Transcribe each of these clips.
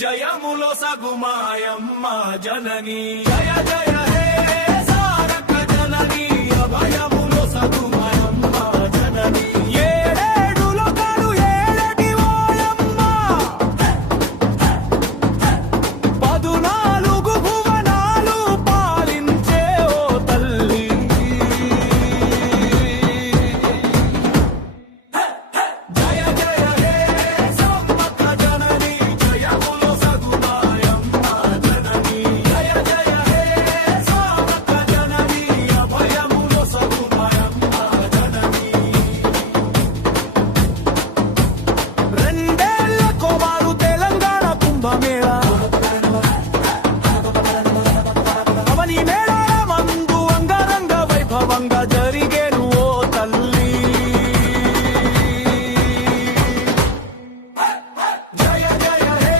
జయములో సగుమాయమ్మ జనని జయ జయ హే సారక జనని అభయములో సగుమాయమ్మ జనని ఏడేడు లోకాలు ఏడటి ఓయమ్మ 14 భువనాలు పాలించే ఓ తల్లి జయ జయ హే సమ్మక్క జనని జయములో సగుమాయమ్మ జనని జయ జయ హే సారక జనని అభయములో సగుమాయమ్మ జనని రెండేళ్లకు వారు తెలంగాణ కుంభమేళ అవని మేళాల మందు అంగరంగ వైభవంగా జరిగేను ఓ తల్లి జయ జయ హే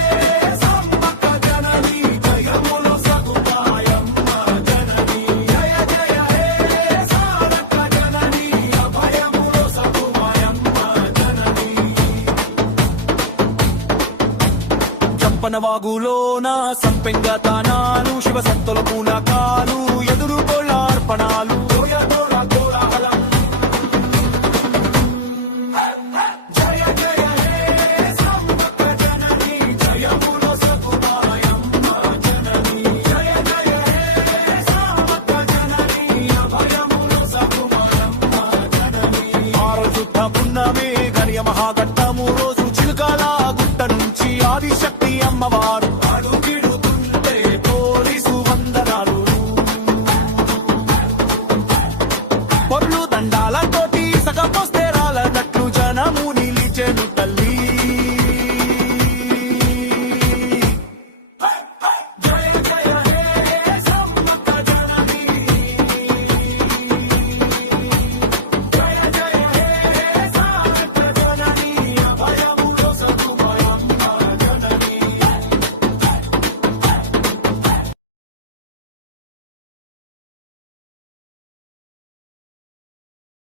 సమ్మక్క జనని జయములో సగుమాయమ్మ జనని జయ జయ హే సారక్క జనని అభయములో సగుమాయమ్మ జనని చంపనవాగులోన సంపెంగ తానాలు శివ సంతుల పూనకాలు ఎదురుగోళ్ళ అర్పణాలు జయ జయ హే సమ్మక్క జనని జయములో సగుమాయమ్మ జనని జయ జయ హే సమ్మక్క జనని అభయములో సగుమాయమ్మ జనని ఆరు చుట్ట పున్నమే గనియ మహాఘట్టము రోజు చిలుకల గుట్ట నుంచి ఆదిశక్తి అమ్మవారు